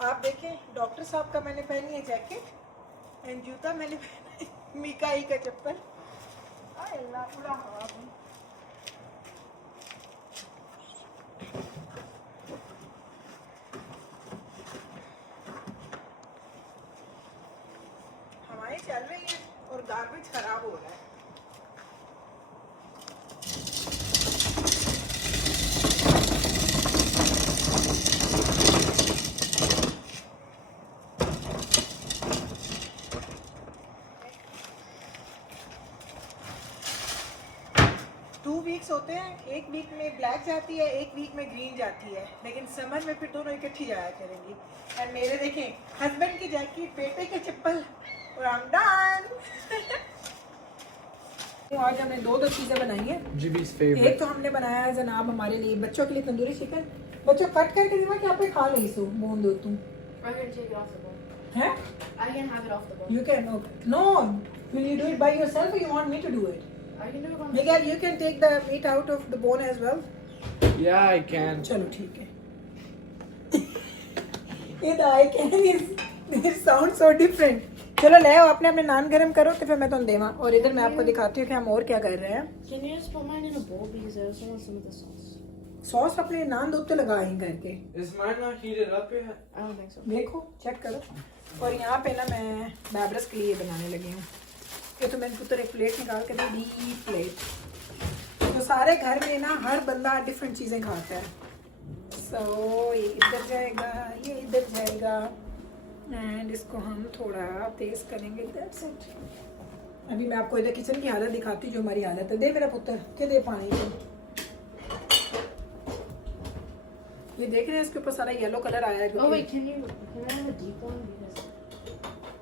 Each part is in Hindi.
आप देखें डॉक्टर साहब का मैंने पहनी है जैकेट एंड जूता मैंने पहना है मीकाई का चप्पल। अल्लाह पूरा हवा में। हवाएं चल रही हैं और गार्बेज खराब हो रहा है। वीक्स होते हैं, एक वीक में ब्लैक जाती है, एक वीक में ग्रीन जाती है, लेकिन समर में फिर दोनों इकट्ठी जाया करेंगी। और मेरे देखें हस्बैंड की जैकेट, बेटे के चप्पल और आई एम डन। आज हमने दो चीज़ें बनाई हैं। एक तो हमने बनाया है जनाब हमारे लिए, बच्चों के लिए तंदूरी चिकन। बच्चों कट करके दिमा क्या पे खा नहीं सो बोन दो तुम हैं? I can have it off the bone. You can no. Will you do it by yourself or you want me to do it? I can do it on Miguel, you can take the meat out of the bone as well. Yeah, I can. चलो ठीक है। It I can is it sounds so different. चलो ले आओ अपने अपने नान गरम करो तो फिर मैं तुम देवा। और इधर मैं आपको दिखाती हूँ कि हम और क्या कर रहे हैं। Can you just put mine in a bowl because I also want some of the sauce? Sauce अपने नान दो तो लगाएं करके। Is mine not heated up yet? I don't think so. देखो चेक करो। और यहाँ पे ना मैं बैबरस के लिए बनाने लगी हूँ। ये तो मैंने पुत्र एक प्लेट निकाल के दी, डीप प्लेट। तो सारे घर में ना हर बंदा डिफरेंट चीज़ें खाता है। सो ये इधर जाएगा, ये इधर जाएगा एंड इसको हम थोड़ा तेज करेंगे। That's it. अभी मैं आपको इधर किचन की हालत दिखाती जो हमारी हालत है। दे मेरा पुत्र के दे पानी को। ये देख रहे हैं इसके ऊपर सारा येलो कलर आया है। Oh wait, can I have a deep one because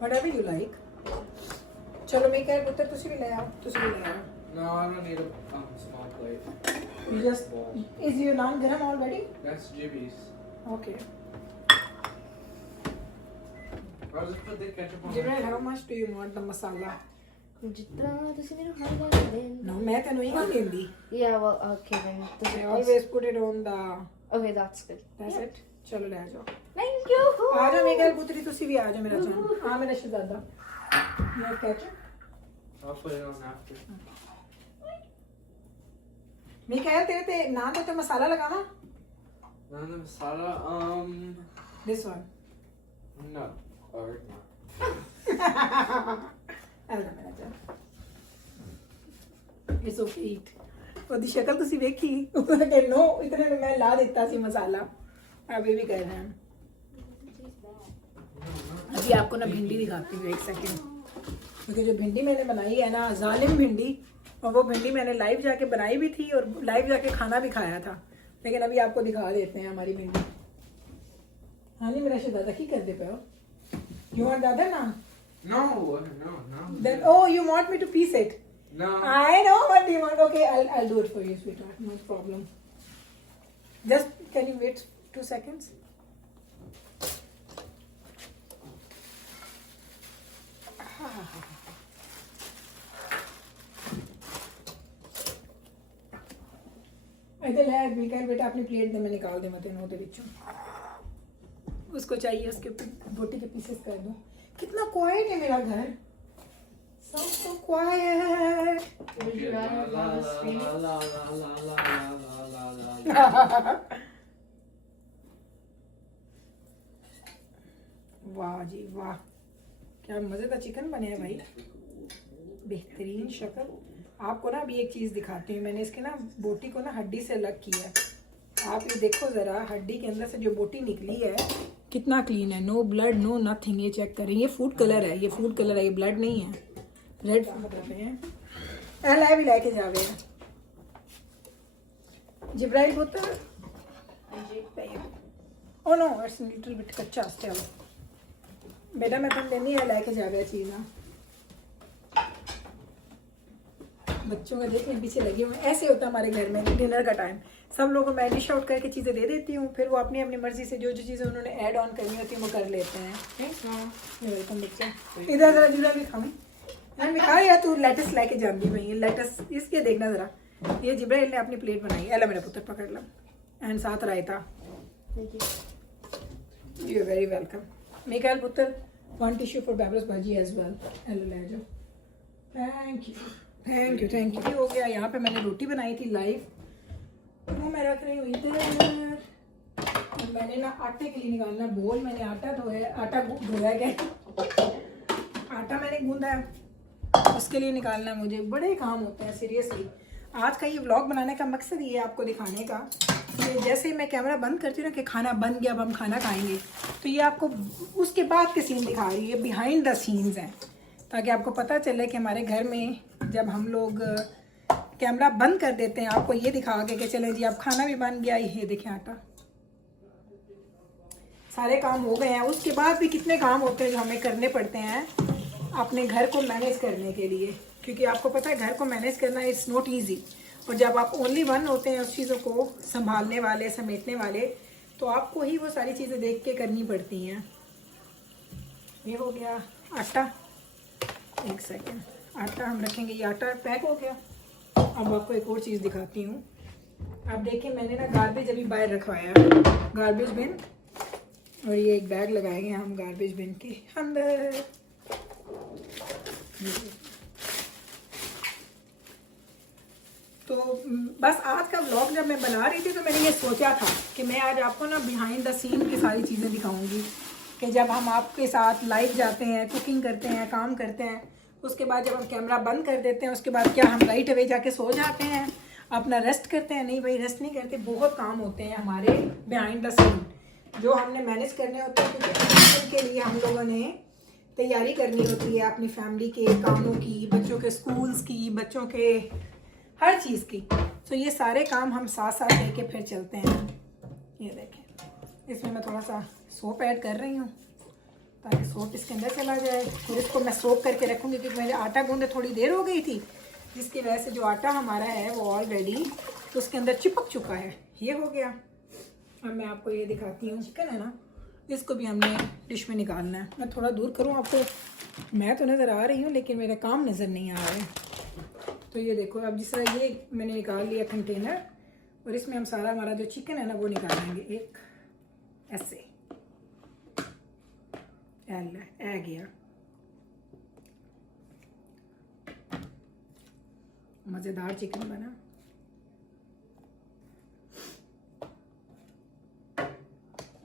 whatever you like. चलो मैं कह पुत्र तुसी भी ले आओ, तुसी भी ले आओ। No, I don't need a small plate. You just is your naan garam already? That's Jibby's. Okay. I'll just put the ketchup on. Jibril, how much do you want the masala? जितना तुसी मेरे हाथ लगा दे। No, मैं तेनों ही नहीं देंदी। Yeah, well, okay then. I always put it on the. Okay, that's good. That's it. चलो ले आ जाओ। Thank you. आ जाओ मेघल पुत्री तुसी भी आ जाओ मेरा जान। हाँ मेरा शहजादा। ये ketchup? I'll put it on after. मैं कह तेरे ते नान तो मसाला लगावा? Naan masala. This one. No. Or not. ऐसा मेरा जान। It's okay. Eat. ਉਹਦੀ ਸ਼ਕਲ ਤੁਸੀਂ ਵੇਖੀ ਉਹਨਾਂ ਕੇ ਨੋ ਇਤਨੇ ਨੂੰ ਮੈਂ ਲਾ ਦਿੱਤਾ ਸੀ मसाला। अभी भी कर रहे हैं। अभी आपको ना भिंडी दिखाती हूँ एक सेकंड। क्योंकि जो भिंडी मैंने बनाई है ना जालिम भिंडी, और वो भिंडी मैंने लाइव जाके बनाई भी थी और लाइव जाके खाना भी खाया था। लेकिन अभी आपको दिखा देते हैं हमारी भिंडी। हाँ नहीं मेरा शहजादा की कर दे पे हो। You want दादा ना? No, no. Then oh you want me to piece it? No. I know what you want. Okay, I'll do it for you, sweetheart. No problem. Just can you wait 2 seconds? इधर है मिकाइल बेटा अपनी प्लेट दे मैं निकाल दे मत इन ओदे विचों। उसको चाहिए उसके बोटी के पीसेस कर दो। कितना क्वाइट है मेरा घर। So quiet. Would you rather have a screen? वाह जी वाह, क्या मजे का चिकन बने हैं भाई, बेहतरीन शक्ल। आपको ना अभी एक चीज़ दिखाती हूँ। मैंने इसके ना बोटी को ना हड्डी से अलग किया है। आप ये देखो ज़रा, हड्डी के अंदर से जो बोटी निकली है कितना क्लीन है। No blood no nothing. ये चेक करें, ये फूड कलर है, ये फूड कलर है, ये ब्लड नहीं है। रेड फूड हैं एल भी लेके जावे हैं। जिब्राइल पुत्र oh no it's little bit कच्चा स्टिल। बेटा मैं तुम देनी है लेके जावे चीज़। बच्चों का देखने पीछे लगे हुए। ऐसे होता है हमारे घर में डिनर का टाइम। सब लोगों को मैं डिश आउट करके चीज़ें दे देती हूँ, फिर वो अपनी अपनी मर्जी से जो जो चीज़ें उन्होंने ऐड ऑन करनी होती है वो कर लेते हैं। वेलकम बच्चे, इधर ज़रा जिधर भी खाऊँ मैं खा या तू लेटस लेके जाती भाई। लेटस इसके देखना ज़रा, ये जिब्राइल ने अपनी प्लेट बनाई। एला मेरा पुत्र पकड़ ला। एंड साथ रायता। Thank you. You're very welcome. Mikael Putter, one tissue for Babras Bhaji as well. Hello ले जाओ. Thank you. Thank you, thank you. हो गया. यहाँ पे मैंने रोटी बनाई थी लाइव. वो मैं रख रही हूँ इधर. और मैंने ना आटे के लिए निकालना बोल. मैंने आटा धोया गया. आटा मैंने गूंदा है. उसके लिए निकालना मुझे बड़े काम होते हैं सीरियसली. आज का ये व्लॉग बनाने का मकसद ये है आपको दिखाने का कि जैसे ही मैं कैमरा बंद करती हूँ ना कि खाना बन गया अब हम खाना खाएंगे, तो ये आपको उसके बाद के सीन दिखा रही है. बिहाइंड द सीन्स हैं ताकि आपको पता चले कि हमारे घर में जब हम लोग कैमरा बंद कर देते हैं आपको ये दिखा के कि चलें जी अब खाना भी बन गया. ये देखें आटा, सारे काम हो गए हैं. उसके बाद भी कितने काम होते हैं जो हमें करने पड़ते हैं अपने घर को मैनेज करने के लिए, क्योंकि आपको पता है घर को मैनेज करना इज़ नॉट ईजी. और जब आप ओनली वन होते हैं उस चीज़ों को संभालने वाले, समेटने वाले, तो आपको ही वो सारी चीज़ें देख के करनी पड़ती हैं. ये हो गया आटा. एक सेकेंड, आटा हम रखेंगे. ये आटा पैक हो गया. अब आपको एक और चीज़ दिखाती हूँ. आप देखिए मैंने ना गार्बेज अभी बाहर रखवाया, गार्बेज बिन, और ये एक बैग लगाएंगे हम गार्बेज बिन के अंदर. तो बस आज का व्लॉग जब मैं बना रही थी तो मैंने ये सोचा था कि मैं आज आपको ना बिहाइंड द सीन की सारी चीज़ें दिखाऊंगी कि जब हम आपके साथ लाइव जाते हैं, कुकिंग करते हैं, काम करते हैं, उसके बाद जब हम कैमरा बंद कर देते हैं उसके बाद क्या हम राइट अवे जाके सो जाते हैं, अपना रेस्ट करते हैं? नहीं भाई, रेस्ट नहीं करते. बहुत काम होते हैं हमारे बिहाइंड द सीन जो हमने मैनेज करने होते हैं, क्योंकि उनके लिए हम लोगों ने तैयारी करनी होती है अपनी फैमिली के कामों की, बच्चों के स्कूल्स की, बच्चों के हर चीज़ की. तो ये सारे काम हम साथ साथ लेके फिर चलते हैं. ये देखें, इसमें मैं थोड़ा सा सोप ऐड कर रही हूँ ताकि सोप इसके अंदर चला जाए. फिर इसको मैं सोप करके रखूँगी क्योंकि मेरे आटा गूंदे थोड़ी देर हो गई थी, जिसकी वजह से जो आटा हमारा है वो ऑलरेडी उसके अंदर चिपक चुका है. ये हो गया. अब मैं आपको ये दिखाती हूँ. चिकन है ना, इसको भी हमने डिश में निकालना है. मैं थोड़ा दूर करूँ आपको, मैं तो नज़र आ रही हूँ लेकिन मेरा काम नज़र नहीं आ रहा है. तो ये देखो, अब जिस तरह ये मैंने निकाल लिया कंटेनर, और इसमें हम सारा हमारा जो चिकन है ना वो निकालेंगे. एक ऐसे आ गया. मज़ेदार चिकन बना.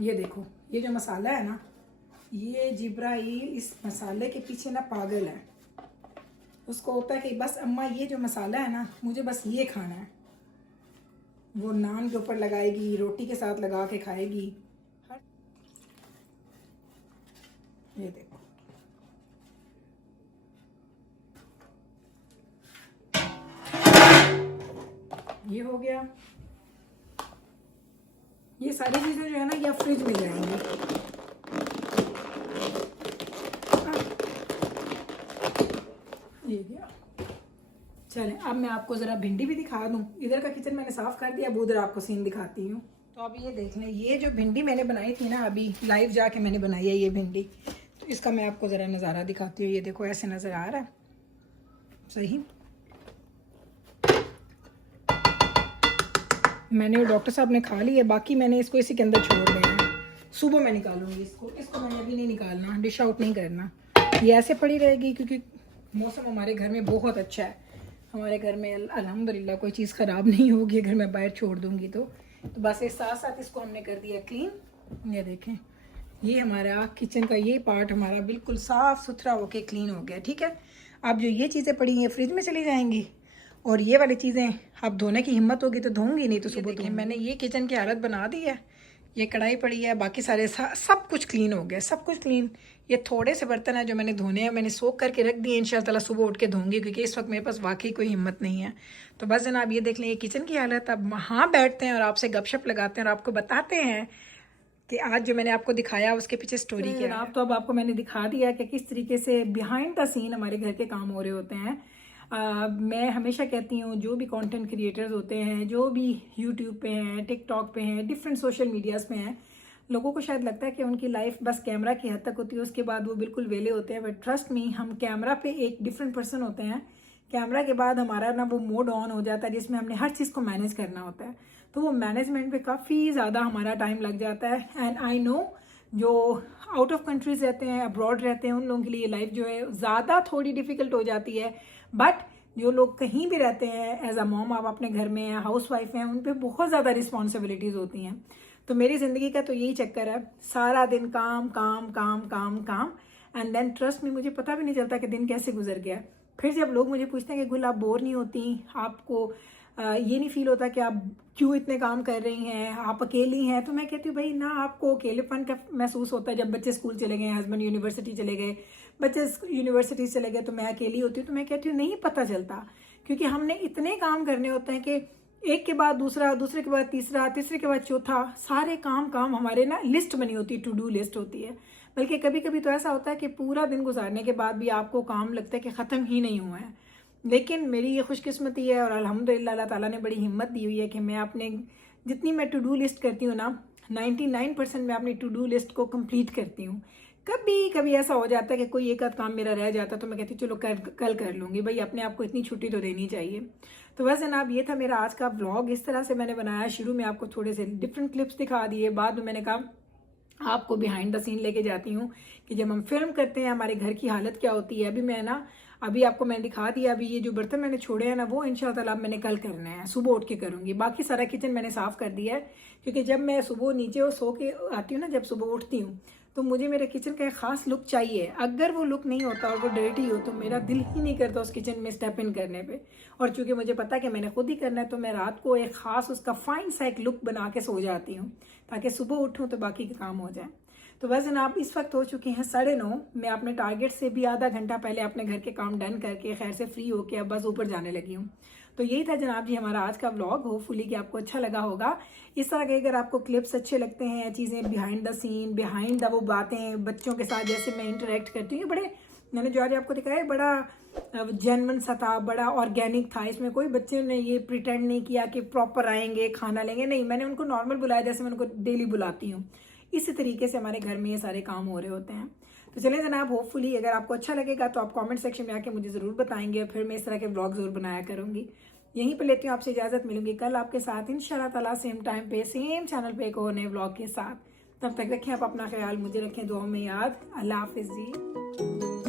ये देखो, ये जो मसाला है ना, ये जिब्राइल इस मसाले के पीछे ना पागल है. उसको होता है कि बस अम्मा ये जो मसाला है ना मुझे बस ये खाना है. वो नान के ऊपर लगाएगी, रोटी के साथ लगा के खाएगी. ये देखो, ये हो गया. ये सारी चीज़ें जो है ना ये फ्रिज में जाएंगी. ये गया. चलें, अब मैं आपको ज़रा भिंडी भी दिखा दूँ. इधर का किचन मैंने साफ़ कर दिया, अब उधर आपको सीन दिखाती हूँ. तो अब ये देख लें, ये जो भिंडी मैंने बनाई थी ना, अभी लाइव जाके मैंने बनाई है ये भिंडी. तो इसका मैं आपको ज़रा नज़ारा दिखाती हूँ. ये देखो, ऐसे नज़र आ रहा है सही. मैंने डॉक्टर साहब ने खा ली है, बाकी मैंने इसको इसी के अंदर छोड़ दिया है. सुबह मैं निकालूंगी इसको मैंने अभी नहीं निकालना, डिश आउट नहीं करना. ये ऐसे पड़ी रहेगी क्योंकि मौसम हमारे घर में बहुत अच्छा है. हमारे घर में अल्हम्दुलिल्लाह कोई चीज़ ख़राब नहीं होगी अगर मैं बाहर छोड़ दूँगी तो बस इस साथ साथ इसको हमने कर दिया क्लीन. ये देखें, ये हमारा किचन का ये पार्ट हमारा बिल्कुल साफ़ सुथरा होके क्लीन हो गया. ठीक है, अब जो ये चीज़ें पड़ी हैं फ्रिज में चली जाएंगी, और ये वाली चीज़ें अब धोने की हिम्मत होगी तो धोऊंगी, नहीं तो सुबह धोऊंगी. मैंने ये किचन की हालत बना दी है. ये कढ़ाई पड़ी है, बाकी सारे सब कुछ क्लीन हो गया, सब कुछ क्लीन. ये थोड़े से बर्तन हैं जो मैंने धोने हैं, मैंने सोख करके रख दिए. इंशाअल्लाह सुबह उठ के धोऊंगी क्योंकि इस वक्त मेरे पास वाकई कोई हिम्मत नहीं है. तो बस जनाब ये देख लें ये किचन की हालत. अब वहाँ बैठते हैं और आपसे गपशप लगाते हैं और आपको बताते हैं कि आज जो मैंने आपको दिखाया उसके पीछे स्टोरी क्या है. तो अब आपको मैंने दिखा दिया कि किस तरीके से बिहाइंड द सीन हमारे घर के काम हो रहे होते हैं. मैं हमेशा कहती हूँ जो भी कंटेंट क्रिएटर्स होते हैं, जो भी यूट्यूब पे हैं, टिकटॉक पे हैं, डिफरेंट सोशल मीडियाज़ पे हैं, लोगों को शायद लगता है कि उनकी लाइफ बस कैमरा की हद तक होती है, उसके बाद वो बिल्कुल वेले होते हैं. बट ट्रस्ट मी, हम कैमरा पे एक डिफरेंट पर्सन होते हैं. कैमरा के बाद हमारा ना वो मोड ऑन हो जाता है जिसमें हमने हर चीज़ को मैनेज करना होता है. तो वो मैनेजमेंट पे काफ़ी ज़्यादा हमारा टाइम लग जाता है। एंड आई नो जो आउट ऑफ कंट्रीज रहते हैं, अब्रॉड रहते हैं, उन लोगों के लिए लाइफ जो है ज़्यादा थोड़ी डिफ़िकल्ट हो जाती है। बट जो लोग कहीं भी रहते हैं एज अ मॉम, आप अपने घर में हैं, हाउस वाइफ हैं, उन पे बहुत ज़्यादा रिस्पॉन्सिबिलिटीज़ होती हैं। तो मेरी ज़िंदगी का तो यही चक्कर है, सारा दिन काम काम काम काम काम, एंड देन ट्रस्ट में मुझे पता भी नहीं चलता कि दिन कैसे गुजर गया। फिर जब लोग मुझे पूछते हैं कि गुल आप बोर नहीं होती, आपको ये नहीं फील होता कि आप क्यों इतने काम कर रही हैं, आप अकेली हैं, तो मैं कहती हूँ भाई ना, आपको अकेलेपन का महसूस होता है जब बच्चे स्कूल चले गए, हस्बैंड यूनिवर्सिटी चले गए, बच्चे यूनिवर्सिटी चले गए, तो मैं अकेली होती हूँ। तो मैं कहती हूँ नहीं पता चलता, क्योंकि हमने इतने काम करने होते हैं कि एक के बाद दूसरा, दूसरे के बाद तीसरा, तीसरे के बाद चौथा, सारे काम हमारे ना लिस्ट बनी होती है, टू डू लिस्ट होती है। बल्कि कभी कभी तो ऐसा होता है कि पूरा दिन गुजारने के बाद भी आपको काम लगता है कि ख़त्म ही नहीं हुआ है। लेकिन मेरी ये खुशकिस्मती है और अल्हम्दुलिल्लाह अल्लाह ताला ने बड़ी हिम्मत दी हुई है कि मैं अपने जितनी मैं टू डू लिस्ट करती हूँ ना, 99% मैं अपनी टू डू लिस्ट को कंप्लीट करती हूँ। कभी कभी ऐसा हो जाता है कि कोई एक आध काम मेरा रह जाता है, तो मैं कहती हूँ चलो कल कर लूँगी, भाई अपने आप को इतनी छुट्टी तो देनी चाहिए। तो बस जनाब ये था मेरा आज का व्लॉग, इस तरह से मैंने बनाया। शुरू में आपको थोड़े से डिफरेंट क्लिप्स दिखा दिए, बाद में मैंने कहा आपको बिहाइंड द सीन लेके जाती हूँ कि जब हम फिल्म करते हैं हमारे घर की हालत क्या होती है। अभी आपको मैंने दिखा दिया। अभी ये जो बर्तन मैंने छोड़े हैं ना, वो इंशाअल्लाह मैंने कल करने हैं, सुबह उठ के करूँगी। बाकी सारा किचन मैंने साफ़ कर दिया है, क्योंकि जब मैं सुबह नीचे सो के आती हूँ ना, जब सुबह उठती हूँ, तो मुझे मेरे किचन का एक ख़ास लुक चाहिए। अगर वो लुक नहीं होता और वो डर्टी हो, तो मेरा दिल ही नहीं करता उस किचन में स्टेप इन करने पे। और चूँकि मुझे पता है कि मैंने खुद ही करना है, तो मैं रात को एक ख़ास उसका फाइन सा एक लुक बना के सो जाती हूँ, ताकि सुबह उठूँ तो बाकी के काम हो जाए। तो बस जनाब इस वक्त हो चुके हैं 9:30। मैं अपने टारगेट से भी आधा घंटा पहले अपने घर के काम डन करके खैर से फ्री होके अब बस ऊपर जाने लगी हूँ। तो यही था जनाब जी हमारा आज का व्लॉग। होपफुली कि आपको अच्छा लगा होगा। इस तरह के अगर आपको क्लिप्स अच्छे लगते हैं, चीज़ें behind the scene, behind the वो बातें बच्चों के साथ जैसे मैं इंटरेक्ट करती हूँ, बड़े मैंने जो आज आपको दिखाया बड़ा जेन्युइन सा था, बड़ा ऑर्गेनिक था। इसमें कोई बच्चे ने ये प्रिटेंड नहीं किया कि प्रॉपर आएंगे खाना लेंगे, नहीं, मैंने उनको नॉर्मल बुलाया जैसे मैं उनको डेली बुलाती हूँ। इसी तरीके से हमारे घर में ये सारे काम हो रहे होते हैं। तो चलें जनाब, होपफुली अगर आपको अच्छा लगेगा तो आप कमेंट सेक्शन में आके मुझे ज़रूर बताएंगे, फिर मैं इस तरह के व्लॉग ज़रूर बनाया करूँगी। यहीं पर लेती हूँ आपसे इजाज़त, मिलूंगी कल आपके साथ इंशाअल्लाह ताला सेम टाइम पे सेम चैनल पे एक और नए व्लॉग के साथ। तब तक रखें आप अपना ख्याल, मुझे रखें दुआ में याद। अल्लाह हाफिज़ जी।